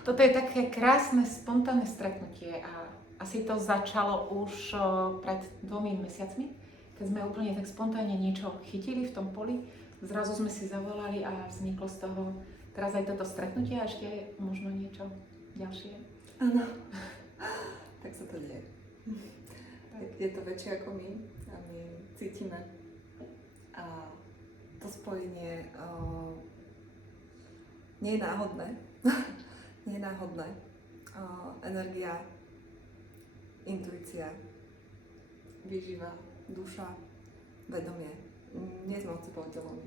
Toto je také krásne, spontánne stretnutie a asi to začalo už pred 2 mesiacmi, keď sme úplne tak spontánne niečo chytili v tom poli. Zrazu sme si zavolali a vzniklo z toho teraz aj toto stretnutie a ešte možno niečo ďalšie. Áno, tak sa to deje. Tak je to väčšie ako my a my cítime. A to spojenie nie je náhodné. Nie je náhodné. Energia, intuícia, výživa, duša, vedomie. Nie sme odsúpliteľní.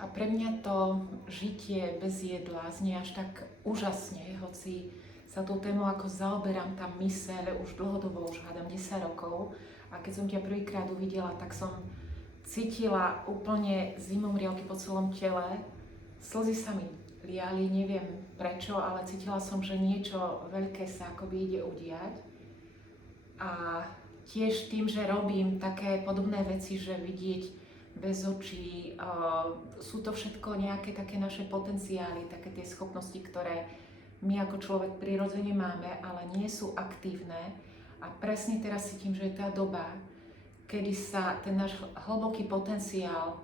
A pre mňa to žitie bez jedla znie až tak úžasne, hoci sa tou tému ako zaoberám tam myseľ už dlhodobo, už hádam 10 rokov. A keď som ťa prvýkrát uvidela, tak som cítila úplne zimomriavky po celom tele. Slzy sa mi liali, neviem prečo, ale cítila som, že niečo veľké sa akoby ide udiať. A tiež tým, že robím také podobné veci, že vidieť bez očí, sú to všetko nejaké také naše potenciály, také tie schopnosti, ktoré my ako človek prirodzene máme, ale nie sú aktívne. A presne teraz cítim, že je tá doba, kedy sa ten náš hlboký potenciál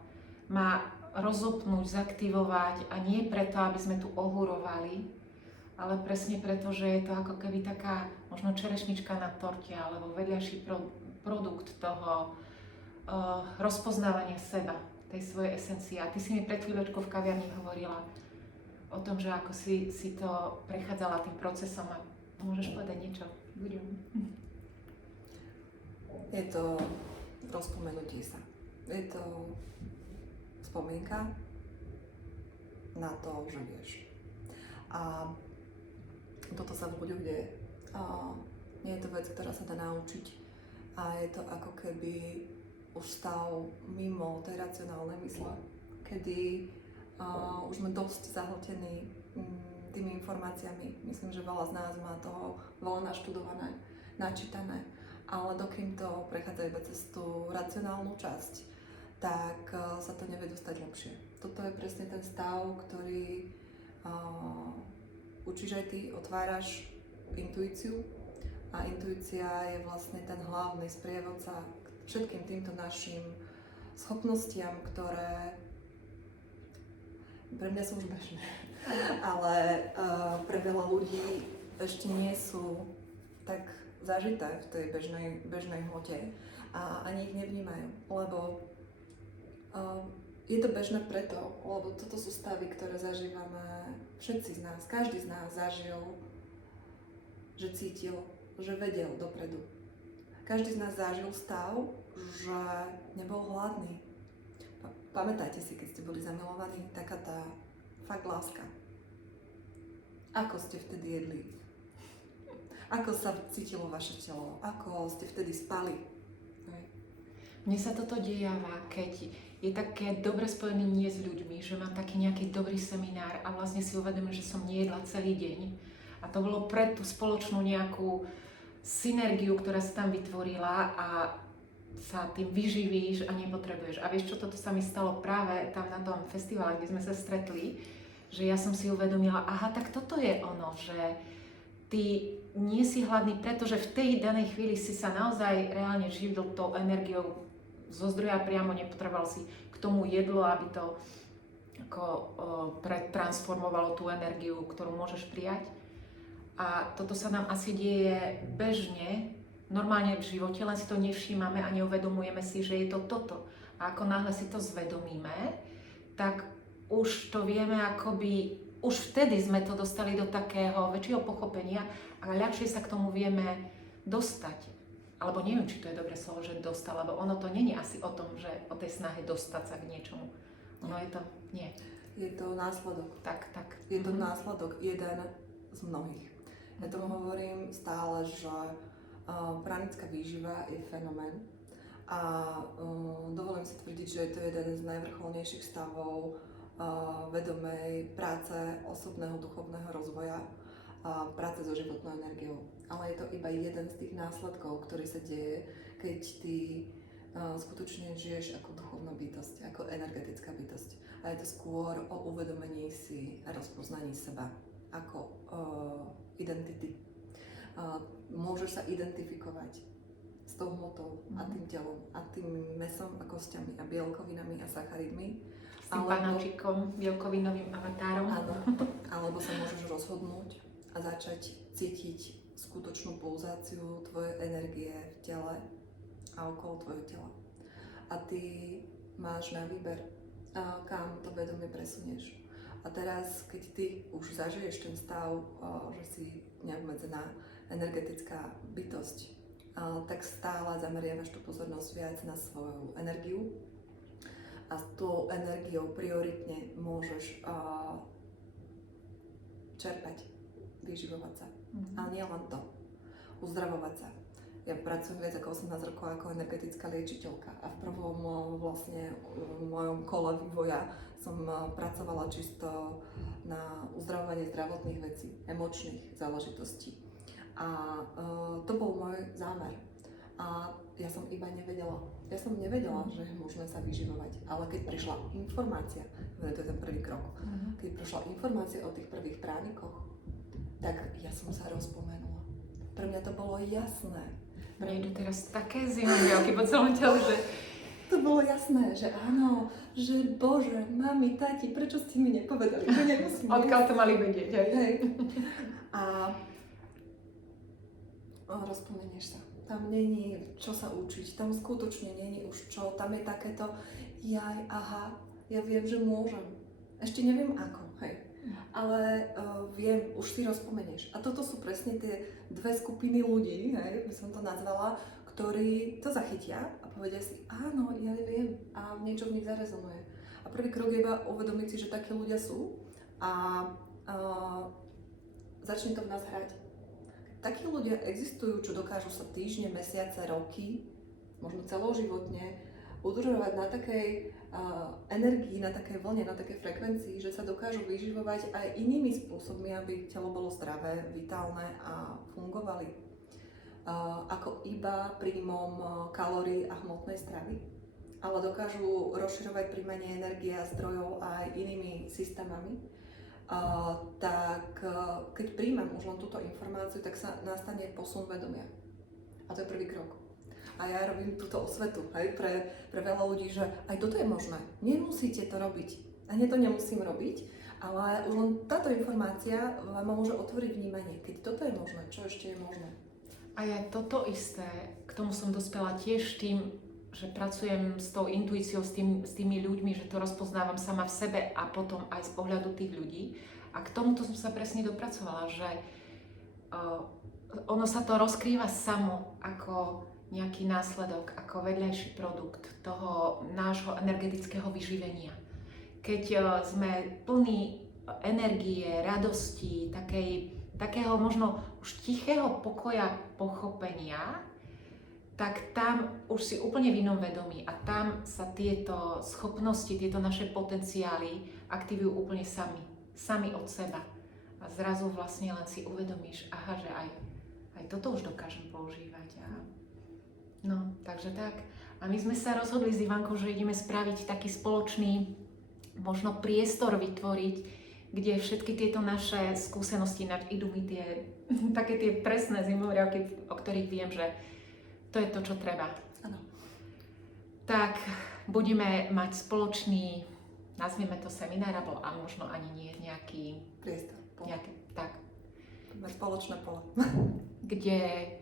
má rozopnúť, zaktivovať a nie preto, aby sme tu ohúrovali, ale presne preto, že je to ako keby taká možno čerešnička na torte alebo vedľajší produkt toho rozpoznávania seba, tej svojej esencie. A ty si mi pred chvíľočkou v kaviarni hovorila o tom, že ako si to prechádzala tým procesom a môžeš povedať niečo ľuďom. Je to rozpomenutie sa. Je to spomienka na to, že vieš. A toto sa v ľuďoch deje. Nie je to vec, ktorá sa dá naučiť. A je to ako keby už stav mimo tej racionálnej mysle, kedy už sme dosť zahltení tými informáciami. Myslím, že veľa z nás má toho veľa naštudované, načítané, ale dokým to prechádza iba cez tú racionálnu časť, tak sa to nevie dostať lepšie. Toto je presne ten stav, ktorý učíš aj ty, otváraš intuíciu a intuícia je vlastne ten hlavný sprievodca všetkým týmto našim schopnostiam, ktoré pre mňa sú už bežné, ale pre veľa ľudí ešte nie sú tak zažité v tej bežnej hmote a ani ich nevnímajú, lebo je to bežné preto, lebo toto sú stavy, ktoré zažívame všetci z nás, každý z nás zažil, že cítil, že vedel dopredu. Každý z nás zažil stav, že nebol hladný. Pamätajte si, keď ste boli zamilovaní, taká tá fakt láska. Ako ste vtedy jedli? Ako sa cítilo vaše telo? Ako ste vtedy spali? Mne sa toto dejava, keď je také dobre spojený nie s ľuďmi, že mám taký nejaký dobrý seminár a vlastne si uvedomím, že som nejedla celý deň. A to bolo pre tú spoločnú nejakú synergiu, ktorá sa tam vytvorila a sa tým vyživíš a nepotrebuješ. A vieš čo, toto sa mi stalo práve tam na tom festivale, kde sme sa stretli, že ja som si uvedomila, aha, tak toto je ono, že ty nie si hladný, pretože v tej danej chvíli si sa naozaj reálne živil tou energiou zo zdroja priamo, nepotreboval si k tomu jedlo, aby to ako pretransformovalo tú energiu, ktorú môžeš prijať. A toto sa nám asi deje bežne, normálne v živote, len si to nevšímame a neuvedomujeme si, že je to toto. A ako náhle si to zvedomíme, tak už to vieme akoby, už vtedy sme to dostali do takého väčšieho pochopenia a ľahšie sa k tomu vieme dostať. Alebo neviem, či to je dobré slovo, že dostať, lebo ono to nie je asi o tom, že o tej snahe dostať sa k niečomu. Ono je to, nie. Je to následok. Tak. Je to následok, jeden z mnohých. Ja tomu hovorím stále, že pranická výživa je fenomén a dovolím si tvrdiť, že je to jeden z najvrcholnejších stavov vedomej práce, osobného duchovného rozvoja, práce so životnou energiou. Ale je to iba jeden z tých následkov, ktorý sa deje, keď ty skutočne žiješ ako duchovná bytosť, ako energetická bytosť. A je to skôr o uvedomení si a rozpoznaní seba. ako identity. Môžeš sa identifikovať s tou hmotou a tým telom a tým mäsom a kostiami a bielkovinami a sacharidmi. S tým panáčikom, bielkovinovým avatárom. Áno, alebo sa môžeš rozhodnúť a začať cítiť skutočnú pulzáciu tvojej energie v tele a okolo tvojho tela. A ty máš na výber, kam to vedomie presunieš. A teraz, keď ty už zažiješ ten stav, že si neobmedzená energetická bytosť, tak stále zameriavaš tú pozornosť viac na svoju energiu a s tou energiou prioritne môžeš čerpať, vyživovať sa. Ale nie len to, uzdravovať sa. Ja pracujem viac ako 18 rokov ako energetická liečiteľka a v prvom vlastne v mojom kole vývoja som pracovala čisto na uzdravovanie zdravotných vecí, emočných záležitostí. A to bol môj zámer. A ja som iba nevedela. Ja som nevedela, že je možné sa vyživovať. Ale keď prišla informácia, to je ten prvý krok, keď prišla informácia o tých prvých pránikoch, tak ja som sa rozpomenula. Pre mňa to bolo jasné. Mne idú teraz také zimomriavky po celom tele, že... To bolo jasné, že áno, že Bože, mami, tati, prečo ste mi nepovedali, že nemusím. Odkiaľ to mali vedieť, hej? A rozpomenieš sa. Tam není čo sa učiť, tam skutočne není už čo, tam je takéto aha, ja viem, že môžem. Ešte neviem ako, hej. Ale viem, už si rozpomenieš. A toto sú presne tie dve skupiny ľudí, hej, by som to nazvala, ktorí to zachytia a povedia si, áno, ja viem a niečo v nich zarezonuje. A prvý krok je iba uvedomiť si, že takí ľudia sú a začne to v nás hrať. Takí ľudia existujú, čo dokážu sa týždne, mesiace, roky, možno celoživotne udržovať na takej energii, na takej vlne, na takej frekvencii, že sa dokážu vyživovať aj inými spôsobmi, aby telo bolo zdravé, vitálne a fungovali. Ako iba príjmom kalórií a hmotnej stravy, ale dokážu rozširovať príjmanie energie a zdrojov aj inými systémami. Tak keď príjmem už len túto informáciu, tak sa nastane posun vedomia. A to je prvý krok. A ja robím túto osvetu aj pre veľa ľudí, že aj toto je možné. Nemusíte to robiť. Ani to nemusím robiť, ale už len táto informácia vám môže otvoriť vnímanie. Keď toto je možné, čo ešte je možné? A ja toto isté, k tomu som dospela tiež tým, že pracujem s tou intuíciou, s tými ľuďmi, že to rozpoznávam sama v sebe a potom aj z pohľadu tých ľudí. A k tomuto som sa presne dopracovala, že ono sa to rozkrýva samo ako nejaký následok, ako vedľajší produkt toho nášho energetického vyživenia. Keď sme plní energie, radosti, takého možno už tichého pokoja, pochopenia, tak tam už si úplne v inom vedomí a tam sa tieto schopnosti, tieto naše potenciály aktivujú úplne sami od seba. A zrazu vlastne len si uvedomíš, aha, že aj toto už dokážem používať. Takže tak. A my sme sa rozhodli s Ivankou, že ideme spraviť taký spoločný možno priestor vytvoriť, kde všetky tieto naše skúsenosti idú mi také tie presné zimomriavky, o ktorých viem, že to je to, čo treba. Áno. Tak budeme mať spoločný, nazvieme to seminár, alebo a možno ani nie, nejaký priestor. Tak. Spoločné pole. Kde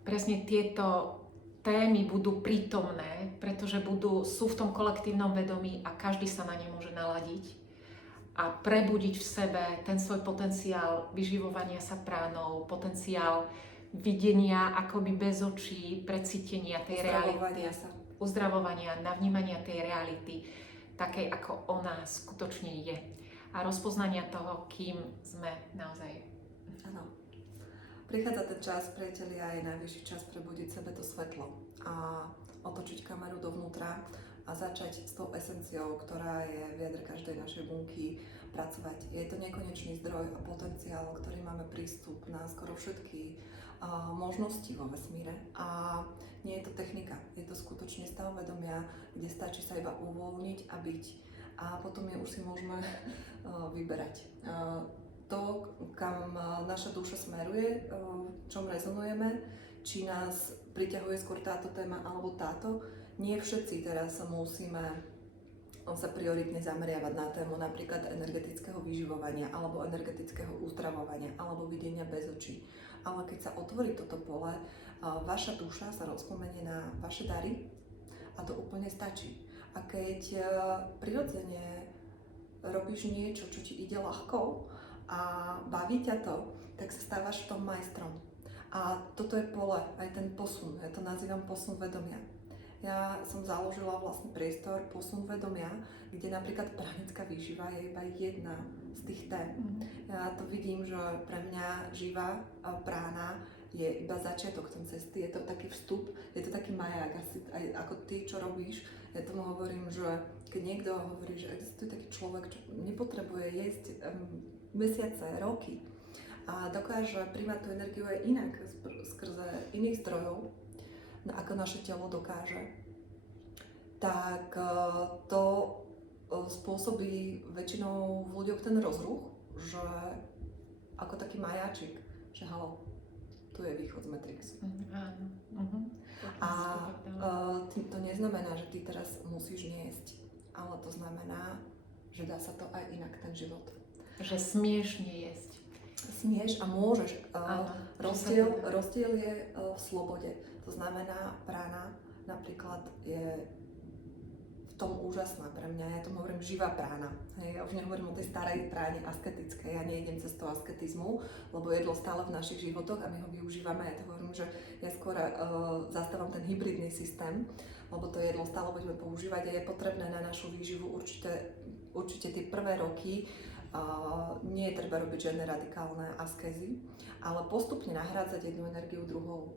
presne tieto témy budú prítomné, pretože sú v tom kolektívnom vedomí a každý sa na ne môže naladiť a prebudiť v sebe ten svoj potenciál vyživovania sa pránou, potenciál videnia akoby bez očí, precítenia tej reality, uzdravovania, navnímania tej reality, takej ako ona skutočne je a rozpoznania toho, kým sme naozaj. Áno. Prichádza ten čas, priatelia, je najvyšší čas prebudiť sebe to svetlo a otočiť kameru dovnútra a začať s tou esenciou, ktorá je v jadre každej našej bunky, pracovať. Je to nekonečný zdroj a potenciál, ktorý máme prístup na skoro všetky možnosti vo vesmíre. A nie je to technika, je to skutočne stav vedomia, kde stačí sa iba uvoľniť a byť. A potom už si môžeme vyberať. to, kam naša duša smeruje, v čom rezonujeme, či nás priťahuje skôr táto téma alebo táto. Nie všetci teraz musíme sa prioritne zameriavať na tému napríklad energetického vyživovania alebo energetického uzdravovania alebo videnia bez očí. Ale keď sa otvorí toto pole, vaša duša sa rozpomenie na vaše dary a to úplne stačí. A keď prirodzene robíš niečo, čo ti ide ľahko a baví ťa to, tak sa stávaš v tom majstrom. A toto je pole, aj ten posun, ja to nazývam posun vedomia. Ja som založila vlastne priestor posun vedomia, kde napríklad pránická výživa je iba jedna z tých tém. Ja to vidím, že pre mňa živá prána je iba začiatok tej cesty, je to taký vstup, je to taký maják, asi aj ako ty, čo robíš. Ja tomu hovorím, že keď niekto hovorí, že existuje taký človek, čo nepotrebuje jesť mesiace, roky a dokáže príjmať tú energiu aj inak, skrze iných zdrojov, ako naše telo dokáže, tak to spôsobí väčšinou v ľuďoch ten rozruch, že ako taký majáčik, že halo, tu je východ z Matrixu. Áno. A to neznamená, že ty teraz musíš niesť, ale to znamená, že dá sa to aj inak, ten život. Že smieš nejesť. Smieš a môžeš. Áno, Rozdiel je v slobode. To znamená, prána napríklad je v tom úžasná pre mňa. Ja tomu hovorím živá prána. Ja už nehovorím o tej starej práne asketickej. Ja nejdem cez to asketizmu, lebo jedlo stále v našich životoch a my ho využívame. Ja to hovorím, že ja skôr zastávam ten hybridný systém, lebo to jedlo stále budeme používať a je potrebné na našu výživu určite tie prvé roky. Nie je treba robiť žiadne radikálne askézy, ale postupne nahrádzať jednu energiu druhou,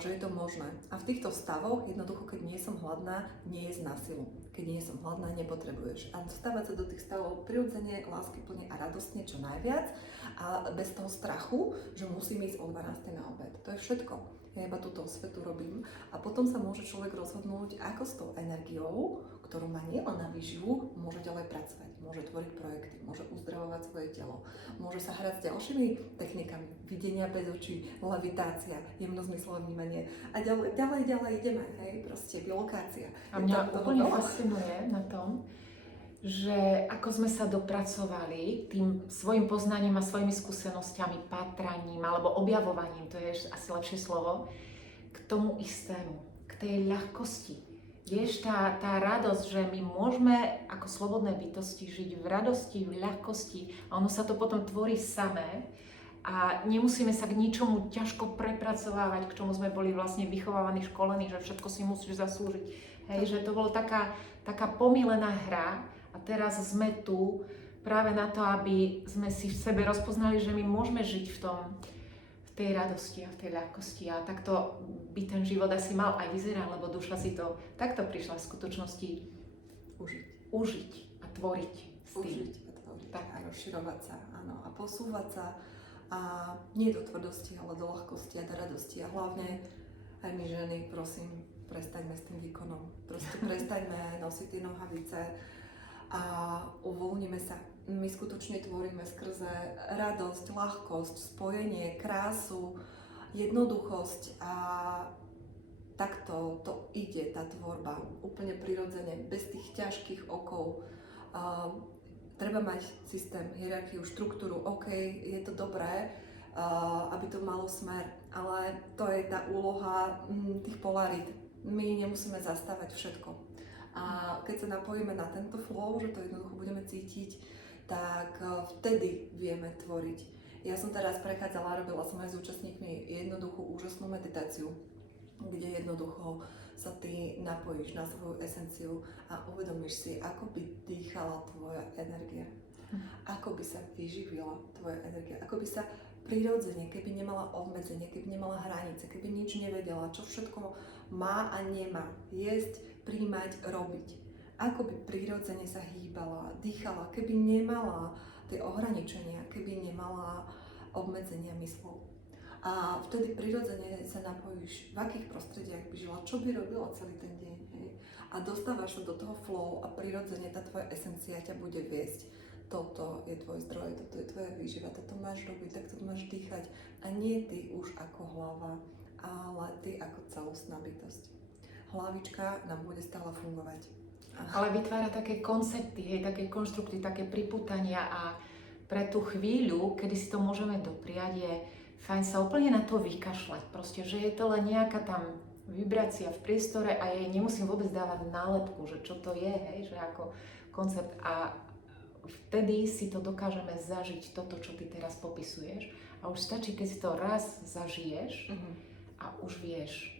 že je to možné. A v týchto stavoch jednoducho, keď nie som hladná, nie je na silu. Keď nie som hladná, nepotrebuješ. A dostávať sa do tých stavov prirodzene, láskyplne a radostne čo najviac a bez toho strachu, že musím ísť o 12. na obed. To je všetko. Ja iba túto osvetu robím a potom sa môže človek rozhodnúť, ako s tou energiou, ktorú má nielen na výživu, môže ďalej pracovať, môže tvoriť projekty, môže uzdravovať svoje telo, môže sa hrať s ďalšími technikami, videnia bez očí, levitácia, jemnozmyslové vnímanie a ďalej ideme, hej, proste bilokácia. A mňa úplne fascinuje na tom, že ako sme sa dopracovali tým svojim poznaním a svojimi skúsenosťami, pátraním alebo objavovaním, to je asi lepšie slovo, k tomu istému, k tej ľahkosti. Vieš, tá radosť, že my môžeme ako slobodné bytosti žiť v radosti, v ľahkosti a ono sa to potom tvorí samé a nemusíme sa k ničomu ťažko prepracovávať, k čomu sme boli vlastne vychovávaní, školení, že všetko si musíš zaslúžiť. Hej, že to bola taká pomílená hra. A teraz sme tu práve na to, aby sme si v sebe rozpoznali, že my môžeme žiť v tej radosti a v tej ľahkosti. A takto by ten život asi mal aj vyzerať, lebo duša si to takto prišla v skutočnosti užiť a tvoriť s tým. Užiť a tvoriť tak. A rozširovať sa, áno, a posúvať sa. A nie do tvrdosti, ale do ľahkosti a do radosti. A hlavne aj my ženy, prosím, prestaňme s tým výkonom. Proste prestaňme nosiť tie nohavice a uvoľníme sa. My skutočne tvoríme skrze radosť, ľahkosť, spojenie, krásu, jednoduchosť a takto to ide, tá tvorba, úplne prirodzene, bez tých ťažkých okov. Treba mať systém, hierarchiu, štruktúru, OK, je to dobré, aby to malo smer, ale to je tá úloha tých polarít. My nemusíme zastávať všetko. A keď sa napojíme na tento flow, že to jednoducho budeme cítiť, tak vtedy vieme tvoriť. Ja som teraz prechádzala, robila som aj s účastníkmi jednoduchú, úžasnú meditáciu, kde jednoducho sa ty napojíš na svoju esenciu a uvedomíš si, ako by dýchala tvoja energia. Ako by sa vyživila tvoja energia, ako by sa prirodzene, keby nemala obmedzenie, keby nemala hranice, keby nič nevedela, čo všetko má a nemá jesť, príjmať, robiť. Ako by prirodzene sa hýbala, dýchala, keby nemala tie ohraničenia, keby nemala obmedzenia myslov. A vtedy prirodzene sa napojíš, v akých prostrediach by žila, čo by robila celý ten deň. Hej? A dostávaš sa do toho flow a prirodzene tá tvoja esencia ťa bude viesť toto je tvoj zdroj, toto je tvoja výživa, toto máš robiť, tak to máš dýchať. A nie ty už ako hlava, ale ty ako celostná bytosť. Hlavička nám bude stále fungovať. Ale vytvára také koncepty, hej, také konštrukty, také pripútania a pre tú chvíľu, kedy si to môžeme dopriať, je fajn sa úplne na to vykašľať. Proste, že je to len nejaká tam vibrácia v priestore a jej nemusím vôbec dávať nálepku, že čo to je, hej, že ako koncept. A vtedy si to dokážeme zažiť, toto, čo ty teraz popisuješ. A už stačí, keď si to raz zažiješ a už vieš,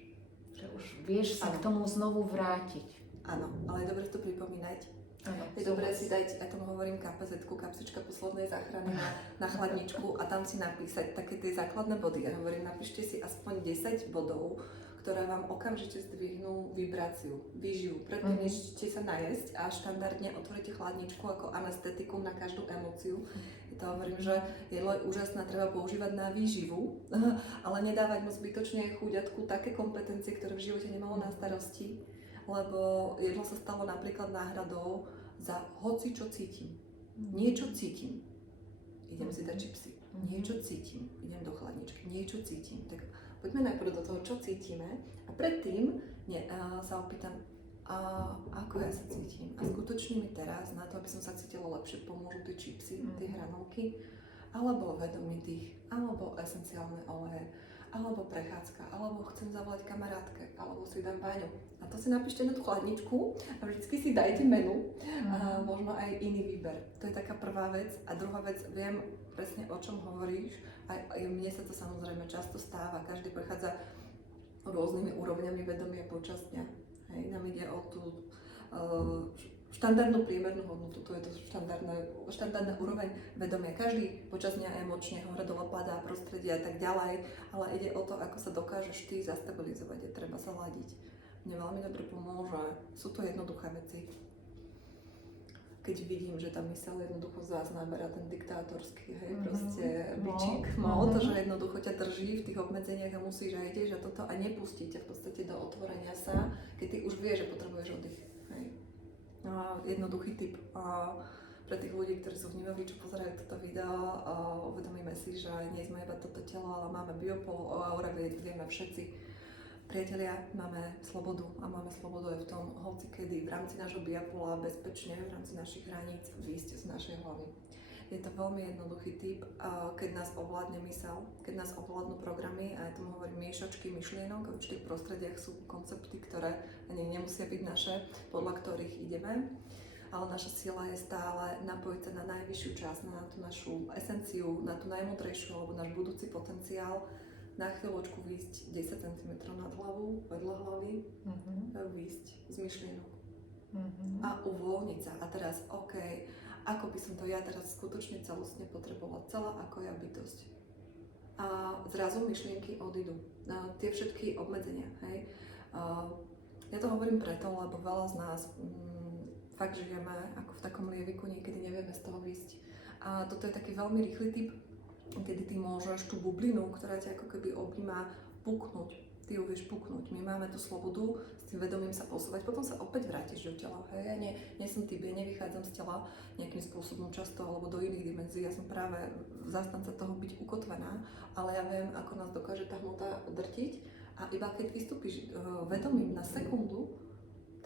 že už vieš sa k tomu znovu vrátiť. Áno, ale je dobre to pripomínať. Áno, je dobré si dať, ja tomu hovorím KPZ-ku, kapsička poslednej záchrany na chladničku a tam si napísať také tie základné body. Ja hovorím, napíšte si aspoň 10 bodov, ktoré vám okamžite zdvihnú vibráciu, výživu. Predtým, než ste sa najesť a štandardne otvoríte chladničku ako anestetikum na každú emóciu. Ja to hovorím, že jedlo je úžasné, treba používať na výživu, ale nedávať mu zbytočne chúďatku také kompetencie, ktoré v živote nemalo na starosti, lebo jedlo sa stalo napríklad náhradou za hoci čo cítim. Niečo cítim, idem si dať čipsy. Niečo cítim, idem do chladničky. Niečo cítim. Tak poďme najprv do toho, čo cítime a predtým sa opýtam, ako ja sa cítim. A skutočne mi teraz, na to, aby som sa cítila lepšie, pomôžu tie čipsy, tie hranolky, alebo vedomý dých, alebo esenciálne oleje, alebo prechádzka, alebo chcem zavolať kamarátke, alebo si dám baňu. A to si napíšte na tú chladničku a vždycky si dajte menu, a možno aj iný výber. To je taká prvá vec. A druhá vec, viem presne o čom hovoríš. Aj mne sa to samozrejme často stáva. Každý prechádza rôznymi úrovňami vedomia počas dňa. Hej, nám ide o tú štandardnú priemernú hodnotu, to je to štandardná úroveň vedomia. Každý počas dňa emočne hore dole padá, prostredie a tak ďalej, ale ide o to, ako sa dokážeš ty zastabilizovať, je treba sa ladiť. Mne veľmi dobre pomôže, sú to jednoduché veci. Keď vidím, že tá myseľ jednoducho z vás naberá ten diktátorský, hej, proste bičík mód, že jednoducho ťa drží v tých obmedzeniach a musíš a ideš a toto a nepustí ťa v podstate do otvorenia sa, keď ty už vieš, že potrebuješ oddych. Hej. Jednoduchý tip pre tých ľudí, ktorí sú vnímaví, čo pozerajú toto video, uvedomíme si, že nie sme iba toto telo, ale máme biopol, aura, vieme všetci. Priatelia, máme slobodu a máme slobodu aj v tom, hoci kedy v rámci nášho biopola bezpečne, v rámci našich hraníc výjsť z našej hlavy. Je to veľmi jednoduchý tip, keď nás ovládne myseľ, keď nás ovládnu programy, a ja tomu hovorím miešačky myšlienok, v určitých prostrediach sú koncepty, ktoré ani nemusia byť naše, podľa ktorých ideme, ale naša sila je stále napojiť sa na najvyššiu časť, na tú našu esenciu, na tú najmudrejšiu alebo náš budúci potenciál, na chvíľočku výjsť 10 cm nad hlavu, vedľa hlavy, výjsť z myšlienok a uvoľniť sa. A teraz, OK, ako by som to ja teraz skutočne celostne potrebovala, celá ako ja bytosť. A zrazu myšlienky odídu. Tie všetky obmedzenia, hej. Ja to hovorím preto, lebo veľa z nás fakt žijeme ako v takom lieviku, niekedy nevieme z toho výjsť. A toto je taký veľmi rýchly tip, kedy ty môžeš tú bublinu, ktorá ťa ako keby objíma, puknúť. Ty ju vieš puknúť. My máme tú slobodu s tým vedomím sa posúvať. Potom sa opäť vrátiš do tela. Hej? Ja nie som typ, ja nevychádzam z tela nejakým spôsobom často alebo do iných dimenzií. Ja som práve zastanca toho byť ukotvená, ale ja viem, ako nás dokáže tá hmota drtiť a iba keď vystúpiš vedomím na sekundu,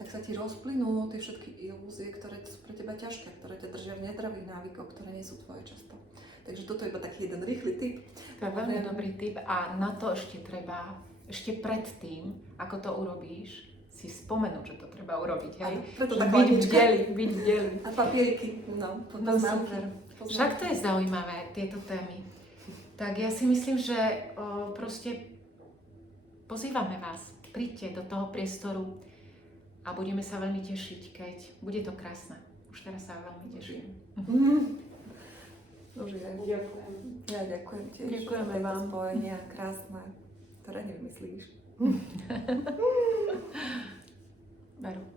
tak sa ti rozplynú tie všetky ilúzie, ktoré sú pre teba ťažké, ktoré ťa držia v nezdravých návykoch, ktoré nie sú tvoje často. Takže toto je iba taký jeden rýchly tip. To je veľmi dobrý tip a na to ešte treba, ešte pred tým, ako to urobíš, si spomenúť, že to treba urobiť, hej? Byť v deli. A papieriky, no, super. Však to je zaujímavé, tieto témy. Tak ja si myslím, že proste pozývame vás, príďte do toho priestoru a budeme sa veľmi tešiť, keď bude to krásne. Už teraz sa veľmi teším. Ďakujem. Ja ďakujem tiež. Ďakujeme vám. Spojenia krásne, ktoré nevymyslíš. Veru.